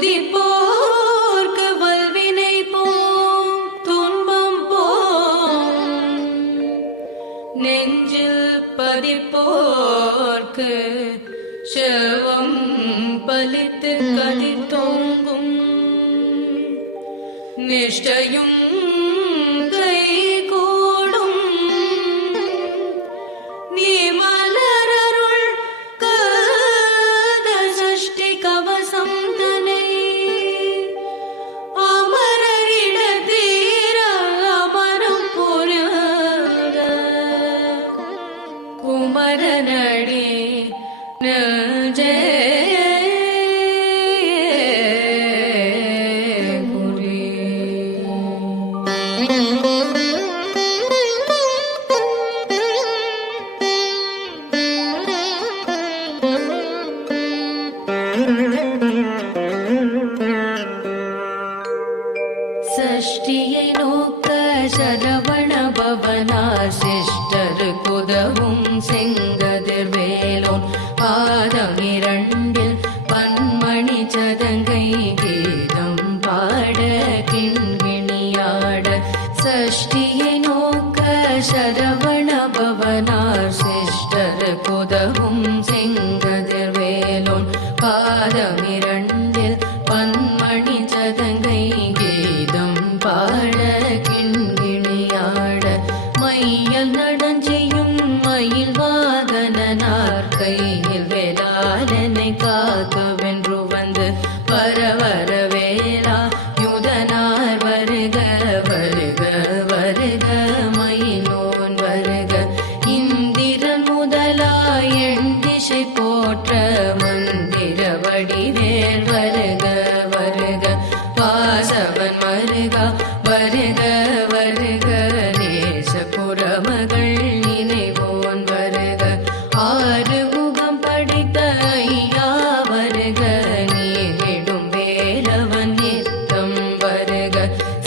துதிப்போர்க்கு வல்வினை போம் துன்பம் போம் நெஞ்சில் பதிப்போர்க்கு செல்வம் பலித்து கதிர் தோங்கும் நிஷ்டையும் கை கூடும் நீ மலரருள் கத சஷ்டி கவசம் தனை அமரரிட தீர அமரம் புரிந்த குமரனடி நெஞ்சே சஷ்டியை நோக்க சரவண பவனார் சிஷ்டர் குதவும் செங்கதிர் வேலோன் பாதம் இரண்டில் பன்மணி சதங்கை கீதம் பாட கிண்கிணியாட சஷ்டியை நோக்க சரவண பவனார் சிஷ்டர் குதவும் செங்கதிர் வேலோன் பாதம் இரண்டில் பன்மணி சதங்கை கீதம் பாட கிண்கிணியாட மையல் நடஞ்செய்யும் மயில் வாகனார் கையில் வேளாளனை காக்கவென்று வந்து வரவர வேளா யுதனார் வருக வருக வருக மயிலோன் வருக இந்திரன் முதலாய் எண் திசை போற்ற மந்திர வடிவேல் வருக வருக வாசவன் வருக வருக வருக நேச புறமகள் நினைவோன் வருக ஆறு முகம் படித்த ஐயா வருக நீரிடும் வேலவன் நித்தம் வருக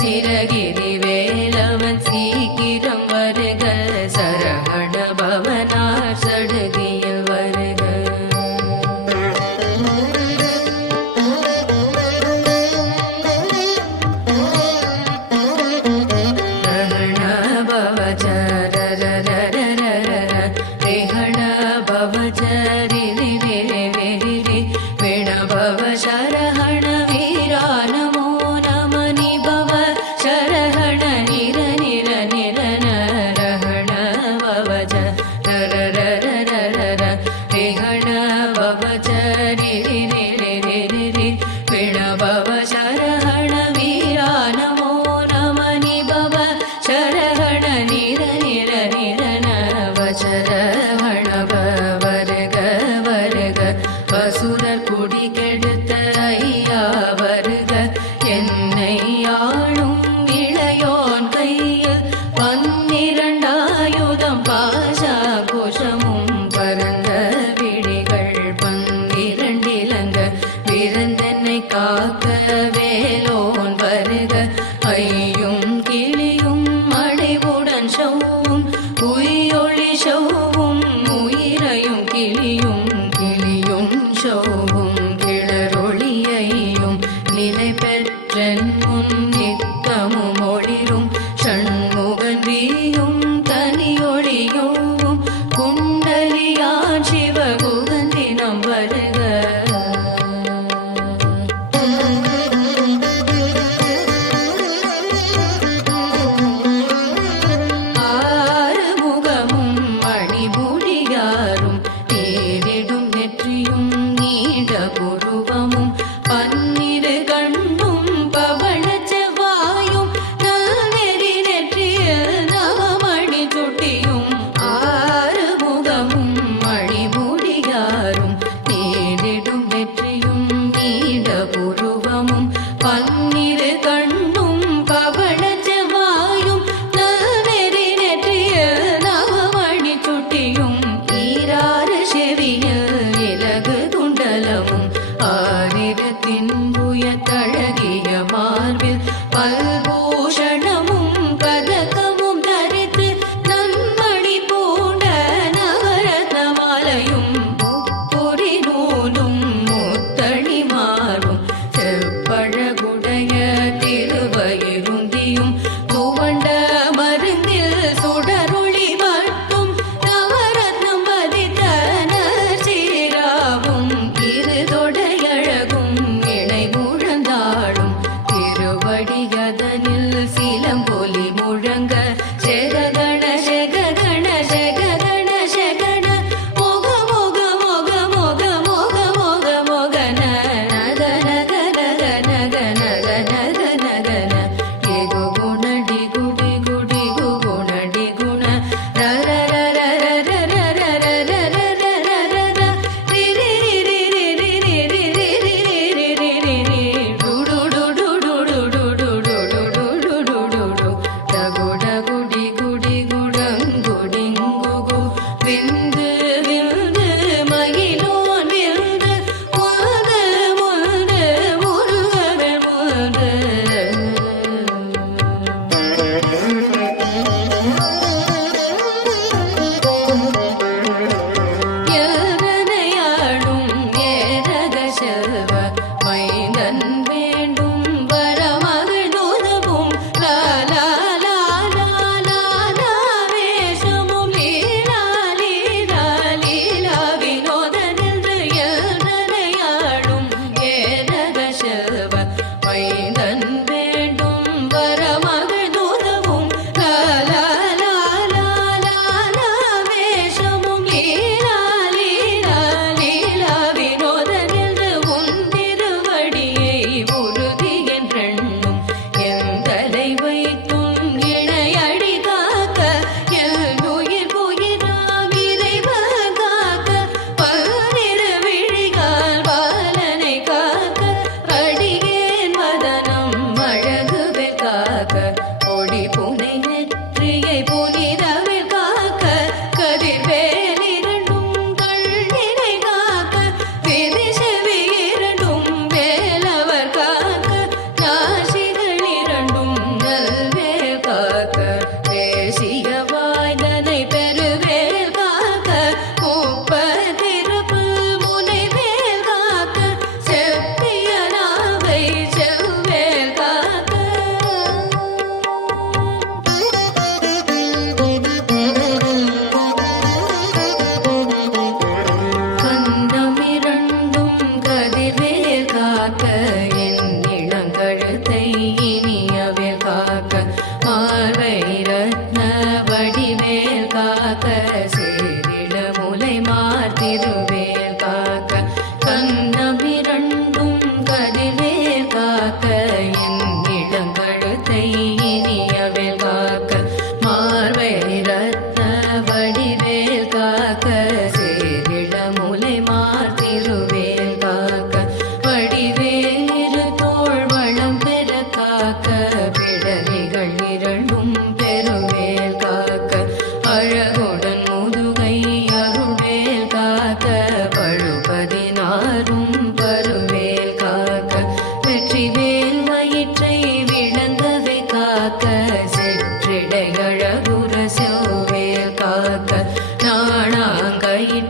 சிறகிரி வேலவன் சீக்கிரம் வருக சரவண பவனார் சடுதியில் வருக शरहण वीरा नमो नमनि भव शरहण निर निर निरन रहण भवज नर रर रर रिहण भवज रि रि रि रि रि रि विण भव शरहण वीरा नमो नमनि भव शरहण निर निर निरन वचरहण भव वर्ग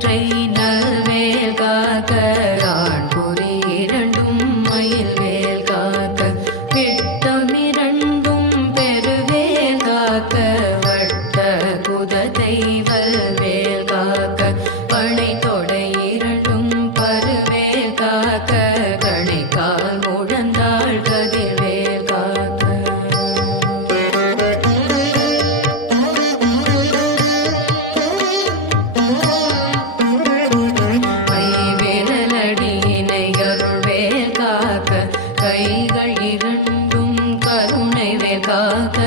வயிற்றை நல்வேல் காக்க ஆண்புரி இரண்டும் மயில் வேல் காக்க விட்டமிரண்டும் பெருவேல் காக்க வட்ட குதத்தை வல்வேல் காக்க பனை தொடை இரண்டும் பருவேல் காக்க கணைக்கால் முழந்தாள் கதிர்வேல் காக்க கைகள் இரண்டும் கருணை வேல் காக்க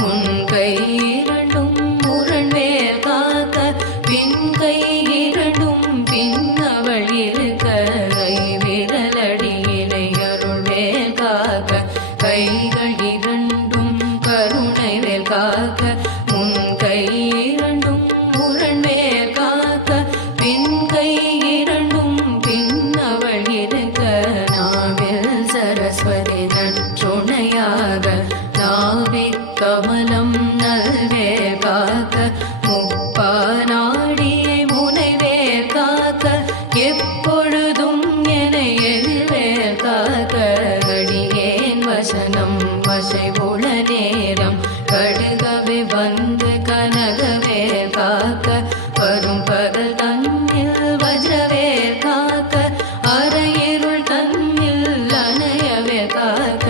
முன் கை இரண்டும் முரண்வேல் காக்க பின் கை இரண்டும் பின்னவள் இருக்க கை விரலடியினை அருள்வேல் காக்க கைகள் இரண்டும் கருணை வேல் காக்க முன் கை இரண்டும் முரண்வேல் காக்க பின் கை இரண்டும் பின்னவள் இருக்க நாவில் சரஸ்வதி நற்றுணையாக நாவி கமலம் நல்வேல் காக்க முப்பா நாடியை முனைவேல் காக்க எப்பொழுதும் என எதிர்வேல் காக்க அடியேன் வசனம் வசைவுள நேரம் கடுகவே வந்து கனகவேல் காக்க வரும் பகல் தன்னில் வஜ்ரவேல் காக்க அரையிருள் தன்னில் அணையவே காக்க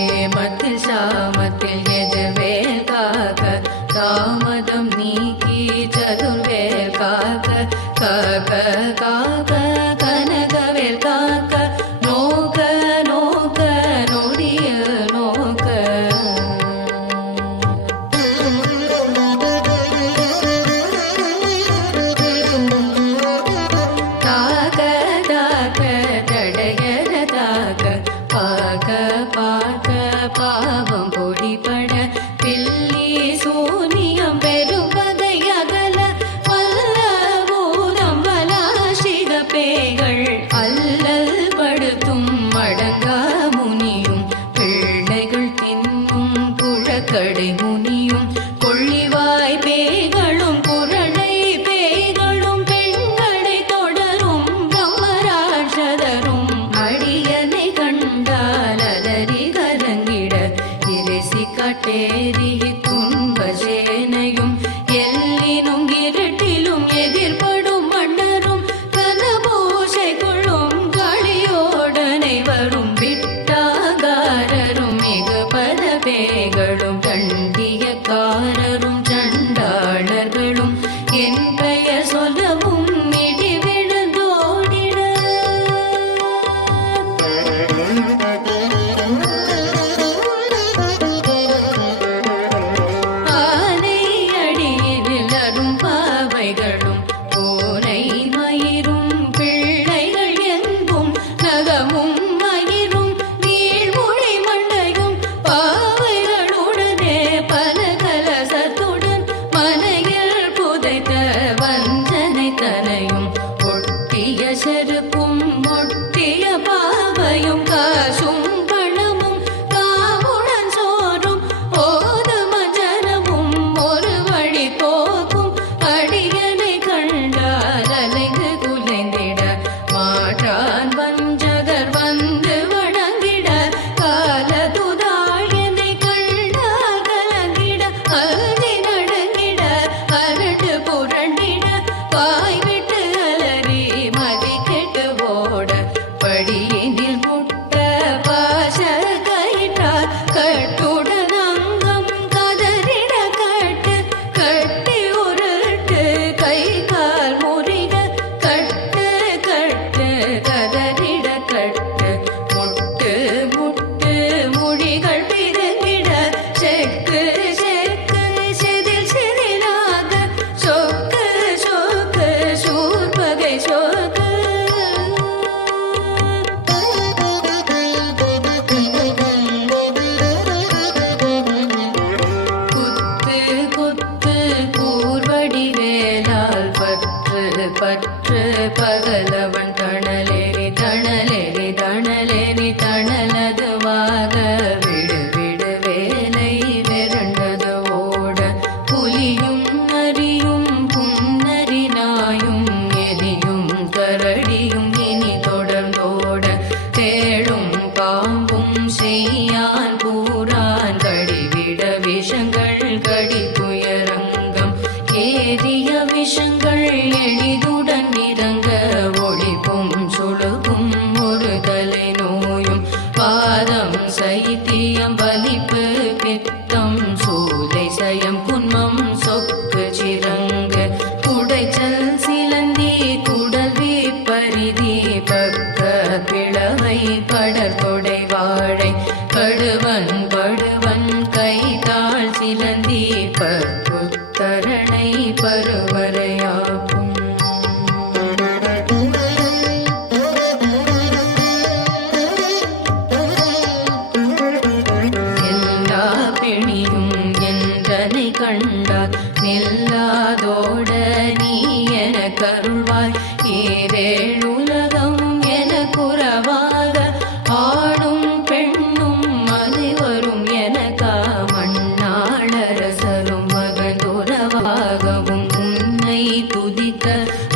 ஏமத்தில் சாமத்தில் எதிர்வேல் காக்க தாமதம் நீக்கி சதுர்வேல் காக்க காக்க காக்க கனகவேல் காக்க நோக்க நோக்க நொடியில் நோக்க தாக்க தாக்க தடையற தாக்க பாக்க பார்க்க பாவம் பொடிபட பில்லி சூனியம் பெருவகை அகல வல்ல பூதம் வலாசிக பேய்கள் அல்லல் படுத்தும் அடங்கா முனியும் பிள்ளைகள் தின்னும் புழக்கடை முனியும் கொள்ளிவாய் பேய்களும் புரணை பேய்களும் பெண்களை தொடரும் பிரம்மராட்சதரும் அடியனை கண்டால் அலறி கலங்கிட இறைசி காட்டேறி துன்பசேனையும் எல்லினும் இருட்டிலும் எதிர்படும் மன்னரும் கனபூஷை கொள்ளும் களியோடனை வரும் விட்டாகாரரும் மிகு பல பேய்களும் தண்டியக்காரரும் சண்டாளர்களும் என் பெயர் சொல்லவும் இடி விழுந்தோடிட ஆனை அடியில் அரும் பாவைகளும் பூனை மயிரும் பிள்ளைகள் என்பும் நகமும் மயிரும் நீள்மொழி மண்டையும் பாவைகளுடனே பல கலசத்துடன் மனையில் புதைத்த வஞ்சனை தனையும் ஒட்டிய செருப்பும் ஒட்டிய பாவையும் காசும் பணமும் காவுடன் சோறும் போது மஞ்சனமும் ஒரு வழி போக்கும் அடியனை கண்டால் அலைந்து குலைந்திட மாற்றான் வஞ்சகர் வந்து வணங்கிட காலதுதாள் என்னை கண்டால் கலங்கிட அல்தி நடுங்கிட அரண்டு புரண்டிட வாய் விட்டு அலறி மதி கெட்டு ஓட படியினில் முட்ட பாச கயிற்றால் கட்டுடன் அங்கம் கதறிட கட்டு கட்டி உருட்டு கை கால் முறிக கட்டு கட்டு கதறிட கட்டு முட்டு முட்டு முடிகள் பிதுங்கிட செக்கு செக்கு செதில் செதிலாக சொக்கு சொக்கு சூர்பகை சொக்கு குத்து குத்து கூர்வடி வேலால் பற்று பற்று பகலவன் தணலேறி தணலேறி தணலேறி தணலதுவாக விடு விடு வேலை விரண்டது ஓட புலியும் நரியும் புன்னரி நாயும் எலி தந்தாய். ஈரேழுலகமும் என குறவாக ஆடும் பெண்ணும் அனைவரும் எனக்கா மண்ணாளரசரும் மகந்துறவாகவும் உன்னை துதிக்க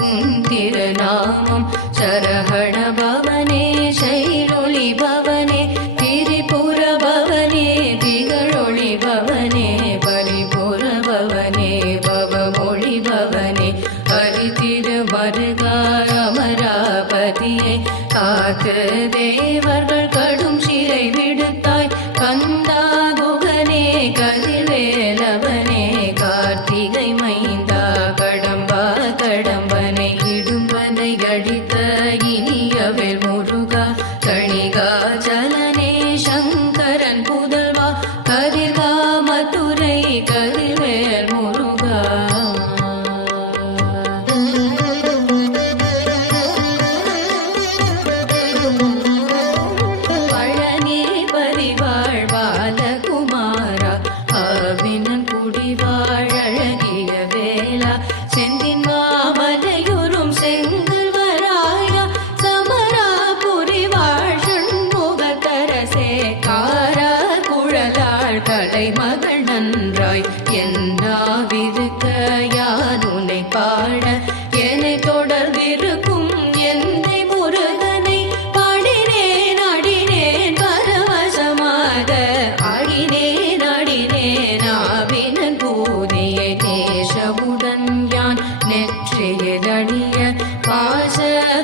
உன் திருநாமம் சரஹண பவனே சைலொளி பவனே திரிபுர பவனே திகழொளி பவனே பரிபுர பவனே பவமொழி பவனே ஹரிதிரு மருகாய அமராபதியை காத்து தேவர்கள் கடும் சிறை விடுத்தாய். கந்தா குகனே கதிர்வேலவனே கார்த்திகை மைந்தா கடம்பா கடம்பனை இடும்பனை அடித்த இனியவேல் முருகா கணிகா சலனே சங்கரன் புதல்வா கதிர்கா மதுரை கதிர்வேல் முருகா. பழனி பரிவாழ் பாலகுமாரா ஆவினன் குடிவாழ் அழகிய வேளா செந்தின் மாமலையுறும் செங்கல்வராயா சமரா புரிவாழ் சண்முகத்தரசே காரா குழலாள் கலை மகள் நன்றாய் என்னாவிருக்க யார் உன்னை பாட என்னை தொடர்ந்திருக்கும் என்னை முருகனை பாடினேன் அடினேன் பரவசமாக ஆடினேன் அடினேன் ஆவினன் பூதியை தேசமுடன் யான் நெற்றியதணிய பாச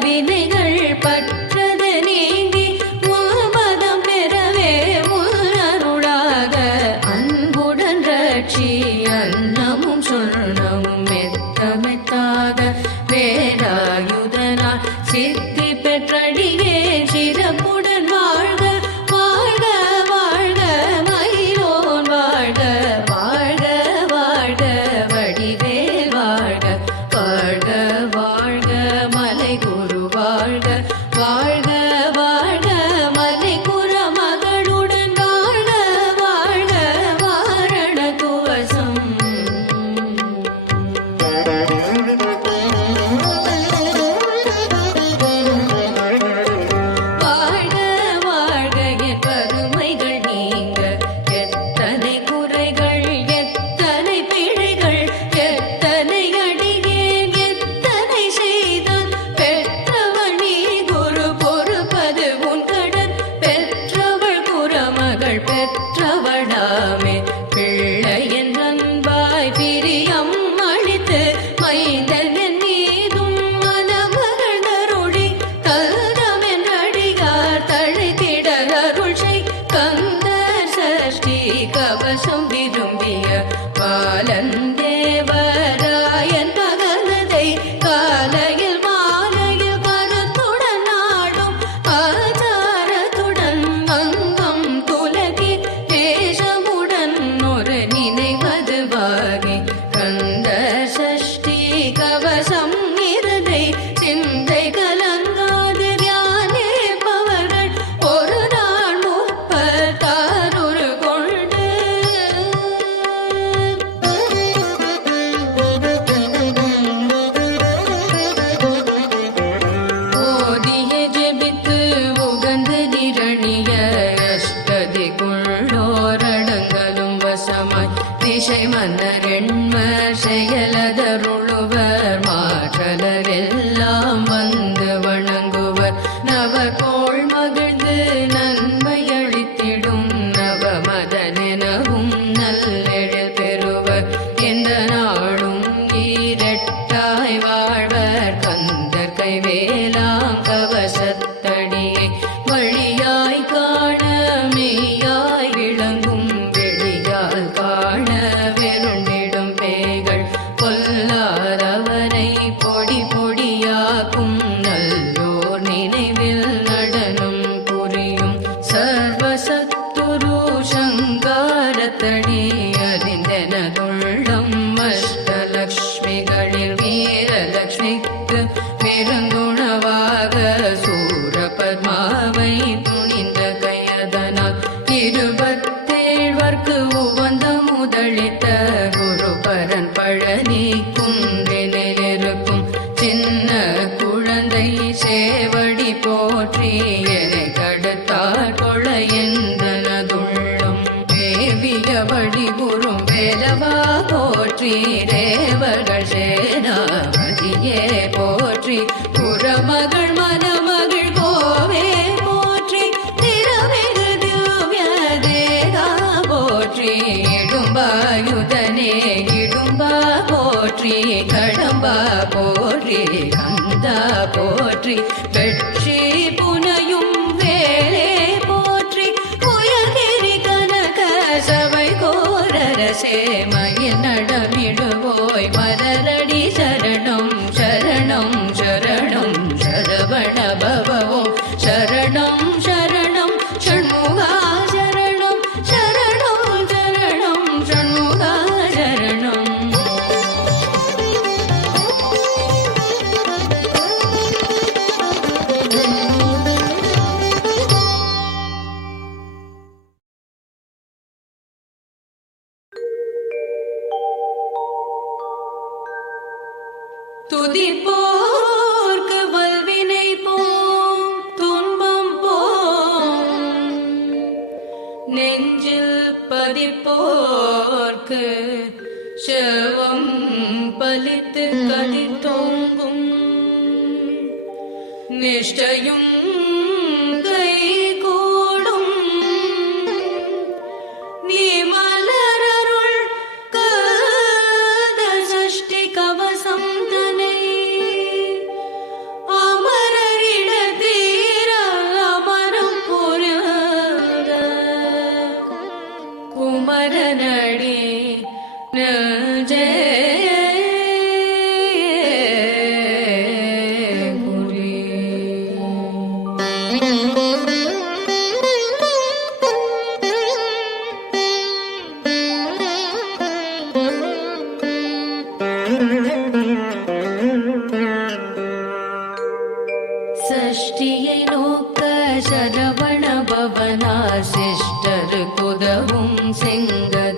வினைகள் பற்றது நீங்கி முழுமதம் பெறவே முன்னருளாக அன்புடன் ரட்சி அன்னமும் சொன்னமும் மெத்த மெத்தாக வேலாயுதனால் சித்தி பெற்றடியே சிறப்புடன் வாழ்க வாழ்க வாழ்க மயிலோன் வாழ்க வாழ்க வாழ்க வடிவேல் வாழ்க வாழ்க வாழ்க மலை குரு வாழ்க வாழ்க வாழ்க மலை குர மகளுடன் வாழ்க வாழ்க வாரண துவசம். வாழ்க வாழ்க என் பருமைகள் நீங்க எத்தனை குறைகள் எத்தனை பிழைகள் எத்தனை அடியேன் எத்தனை செய்தான் பெற்றவள் நீ குரு பொறுப்பது உன் கடன் பெற்றவள் குறமகள் பெற்றவளாமே பிள்ளையன் அன்பாய் பிரியம் அளித்து மைந்தன் என் மீதும் மனமகள் தருளி கல்தமென் அடியார் தழைத்திட அருள் செய். கந்தர் சஷ்டி கவசம் விரும்பிய பாலன் தேவராயன் பகலதை காலையில் மாலையில் கருத்துடன் நாடும் ஆச்சாரத்துடன் அங்கம் துலகி தேசமுடன் ஒரு நினைவதுவாகி கந்தர் சஷ்டி கவசம் இருதை சிந்தை கலங்காது தியானே பவர்கள் ஒரு நாள் 36 கொண்டு ஓதிய ஜெபித்து உகந்து நிரணிய அஷ்டதி கொள்ளோரடங்கலும் வசமாய் திசை மன்னர் எண்மர் செயலதருளுவர் மாற்றலர் எல்லாம் வந்து வணங்குவர் நவகோள் மகிழ்ந்து நன்மையளித்திடும் நவமதனெனவும் நல்லெழில் பெறுவர் எந்த நாளும் ஈரட்டாய் வாழ்வர் கந்தர் கைவேலாம் கவசத்தடியை வழியாய் காண மெய்யாய் விளங்கும் வெளியால் காண வெருண்டிடும் பேய்கள் பொல்லாதவரை பொடி பொடியாக்கும் நல்லோர் நினைவில் நடனம் புரியும் சர்வசத்துரு சங்காரத்தடி அறிந்தெனதுள்ளம் அஷ்டலக்ஷ்மிகளில் வீரலக்ஷ்மிக்கு பெருங்குணவாக சூரபத்மாவை துணிந்த கையதனால் 27 உவந்த முதலித்த குருபரன் பழனி குன்றினில் இருக்கும் சின்ன உனை சேவடி போற்றி என்னை கடுத்தாள் கொள என்றனதுள்ளம் தேவிய வடிபுறும் வேலவா போற்றி தேவர்கள் சேனாபதியே போற்றி புறமகள் மணமகள் கோவே போற்றி திறமிகு திவ்ய தேகா போற்றி இடும்பாயுதனே இடும்பா போற்றி கடம்பா போற்றி கந்தா போற்றி வெற்றி புனையும் வேலே போற்றி உயர்கிரி கனக சபை கோரரசே மயில் நடமிடுவோய் மலரடி சரணம் சரணம் சரணம் சரவண பவோ சரணம் சரணம் ஷண்முகா சரணம் சரணம் சரணம் ஷண்முகா சரணம். துதிப்போர்க்கு வல்வினை போம் துன்பம் போம் நெஞ்சில் பதிப்போர்க்கு செல்வம் பலித்து கதிர் தோங்கும் நிஷ்டையும் கை கூடும் நீ மலரருள் கத சஷ்டி கவசம் தனை அமரரிட தீர அமரம் புரிந்த குமரனடி நெஞ்சே சஷ்டியை நோக்க சரவண பவனா சிஷ்டர் குதவும் செங்கல்